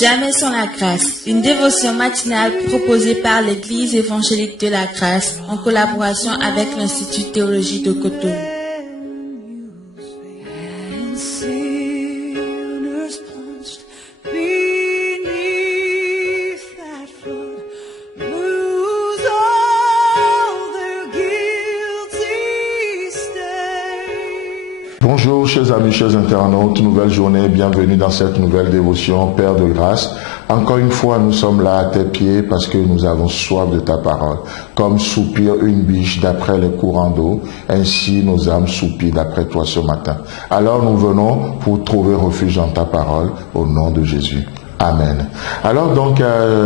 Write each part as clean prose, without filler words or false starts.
Jamais sans la grâce, une dévotion matinale proposée par l'Église évangélique de la grâce en collaboration avec l'Institut de théologie de Cotonou. Bonjour chers amis, chers internautes, nouvelle journée, bienvenue dans cette nouvelle dévotion, Père de grâce. Encore une fois, nous sommes là à tes pieds parce que nous avons soif de ta parole. Comme soupire une biche d'après les courants d'eau, ainsi nos âmes soupirent d'après toi ce matin. Alors nous venons pour trouver refuge dans ta parole, au nom de Jésus. Amen. Alors donc,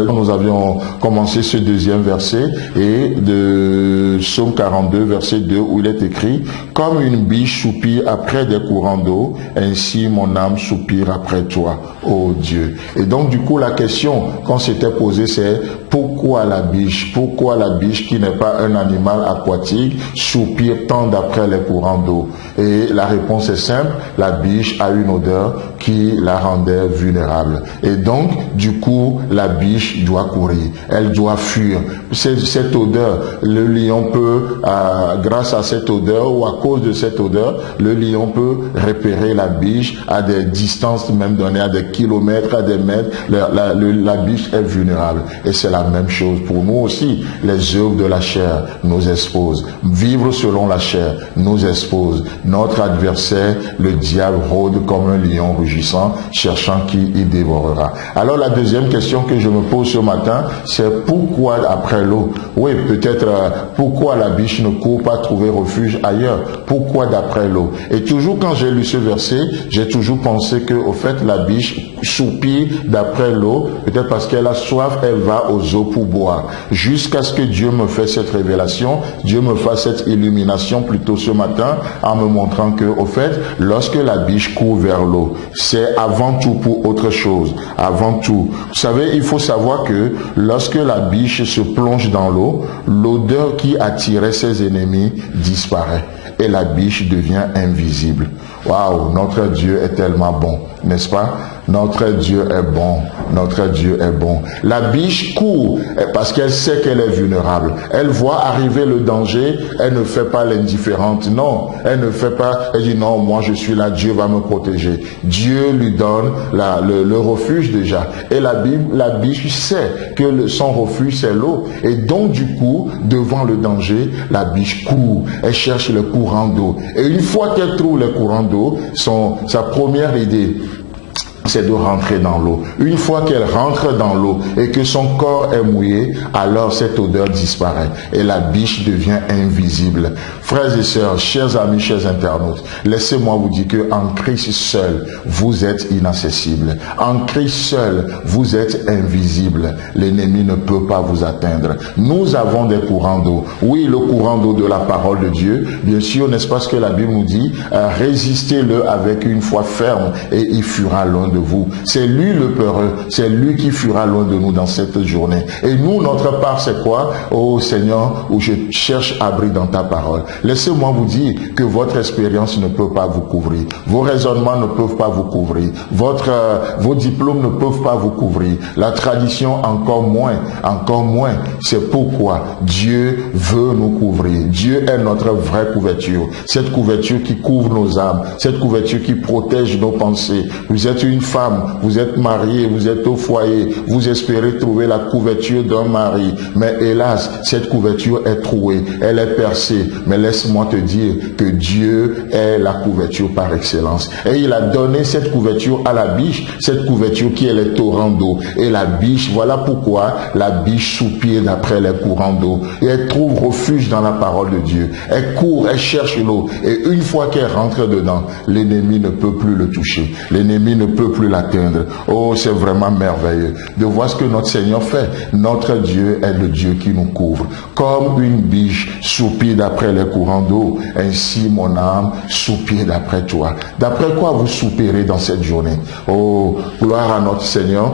nous avions commencé ce deuxième verset et de Psaume 42, verset 2, où il est écrit « Comme une biche soupire après des courants d'eau, ainsi mon âme soupire après toi, ô Dieu. » Et donc du coup, la question qu'on s'était posée, c'est pourquoi la biche qui n'est pas un animal aquatique soupire tant d'après les courants d'eau? Et la réponse est simple, la biche a une odeur qui la rendait vulnérable. Et donc, du coup, la biche doit courir, elle doit fuir. Cette odeur, le lion peut, grâce à cette odeur ou à cause de cette odeur, le lion peut repérer la biche à des distances même données, à des kilomètres, à des mètres. La biche est vulnérable. Et c'est la même chose pour nous aussi. Les œuvres de la chair nous exposent. Vivre selon la chair nous expose. Notre adversaire, le diable, rôde comme un lion rugissant, cherchant qui y dévorera. Alors la deuxième question que je me pose ce matin, c'est pourquoi après l'eau? Oui, peut-être pourquoi la biche ne court pas trouver refuge ailleurs? Pourquoi d'après l'eau? Et toujours quand j'ai lu ce verset, j'ai toujours pensé que au fait la biche soupire d'après l'eau, peut-être parce qu'elle a soif, elle va aux eaux pour boire. Jusqu'à ce que Dieu me fasse cette révélation, Dieu me fasse cette illumination plutôt ce matin, en me montrant que au fait, lorsque la biche court vers l'eau, c'est avant tout pour autre chose. Avant tout, vous savez, il faut savoir que lorsque la biche se plonge dans l'eau, l'odeur qui attirait ses ennemis disparaît et la biche devient invisible. Waouh, notre Dieu est tellement bon, n'est-ce pas? Notre Dieu est bon, notre Dieu est bon. La biche court parce qu'elle sait qu'elle est vulnérable. Elle voit arriver le danger, elle ne fait pas l'indifférente. Non, elle ne fait pas, elle dit non, moi je suis là, Dieu va me protéger. Dieu lui donne le refuge déjà. Et la biche sait que son refuge c'est l'eau. Et donc du coup, devant le danger, la biche court. Elle cherche le courant d'eau. Et une fois qu'elle trouve le courant d'eau, sa première idée, c'est de rentrer dans l'eau. Une fois qu'elle rentre dans l'eau et que son corps est mouillé, alors cette odeur disparaît et la biche devient invisible. Frères et sœurs, chers amis, chers internautes, laissez-moi vous dire que en Christ seul, vous êtes inaccessible. En Christ seul, vous êtes invisible. L'ennemi ne peut pas vous atteindre. Nous avons des courants d'eau. Oui, le courant d'eau de la parole de Dieu. Bien sûr, n'est-ce pas ce que la Bible nous dit? Résistez-le avec une foi ferme et il fuira loin de vous. C'est lui le peureux, c'est lui qui fuira loin de nous dans cette journée. Et nous, notre part, c'est quoi? Oh Seigneur, où je cherche abri dans ta parole. Laissez-moi vous dire que votre expérience ne peut pas vous couvrir. Vos raisonnements ne peuvent pas vous couvrir. Vos diplômes ne peuvent pas vous couvrir. La tradition encore moins. C'est pourquoi Dieu veut nous couvrir. Dieu est notre vraie couverture. Cette couverture qui couvre nos âmes. Cette couverture qui protège nos pensées. Vous êtes une femme, vous êtes mariée, vous êtes au foyer, vous espérez trouver la couverture d'un mari. Mais hélas, cette couverture est trouée, elle est percée. Mais laisse-moi te dire que Dieu est la couverture par excellence. Et il a donné cette couverture à la biche, cette couverture qui est les torrents d'eau. Et la biche, voilà pourquoi la biche soupire d'après les courants d'eau. Et elle trouve refuge dans la parole de Dieu. Elle court, elle cherche l'eau. Et une fois qu'elle rentre dedans, l'ennemi ne peut plus le toucher. L'ennemi ne peut plus l'atteindre. Oh, c'est vraiment merveilleux de voir ce que notre Seigneur fait. Notre Dieu est le Dieu qui nous couvre. Comme une biche soupire d'après les courants d'eau, ainsi mon âme soupire d'après toi. D'après quoi vous soupirez dans cette journée? Oh, gloire à notre Seigneur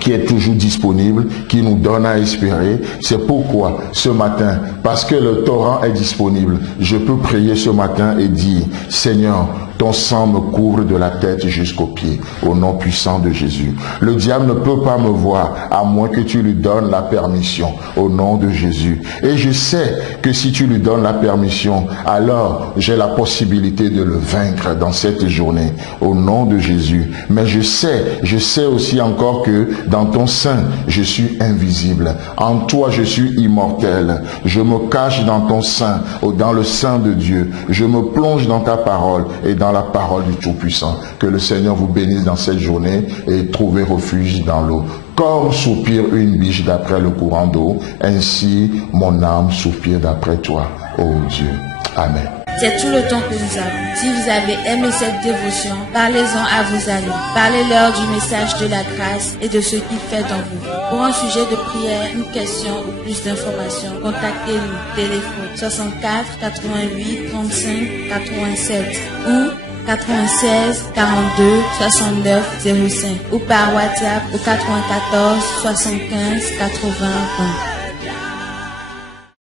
qui est toujours disponible, qui nous donne à espérer. C'est pourquoi ce matin, parce que le torrent est disponible, je peux prier ce matin et dire, Seigneur, Ton sang me couvre de la tête jusqu'aux pieds, au nom puissant de Jésus. Le diable ne peut pas me voir, à moins que tu lui donnes la permission, au nom de Jésus. Et je sais que si tu lui donnes la permission, alors j'ai la possibilité de le vaincre dans cette journée, au nom de Jésus. Mais je sais aussi encore que dans ton sein, je suis invisible. En toi, je suis immortel. Je me cache dans ton sein, ou dans le sein de Dieu. Je me plonge dans ta parole et dans la parole du Tout-Puissant. Que le Seigneur vous bénisse dans cette journée et trouvez refuge dans l'eau. Comme soupire une biche d'après le courant d'eau, ainsi mon âme soupire d'après toi, ô Dieu. Amen. C'est tout le temps que nous avons. Si vous avez aimé cette dévotion, parlez-en à vos amis. Parlez-leur du message de la grâce et de ce qu'il fait dans vous. Pour un sujet de prière, une question ou plus d'informations, contactez-nous. Téléphone 64 88 35 87 ou 96 42 69 05 ou par WhatsApp au 94 75 80 20.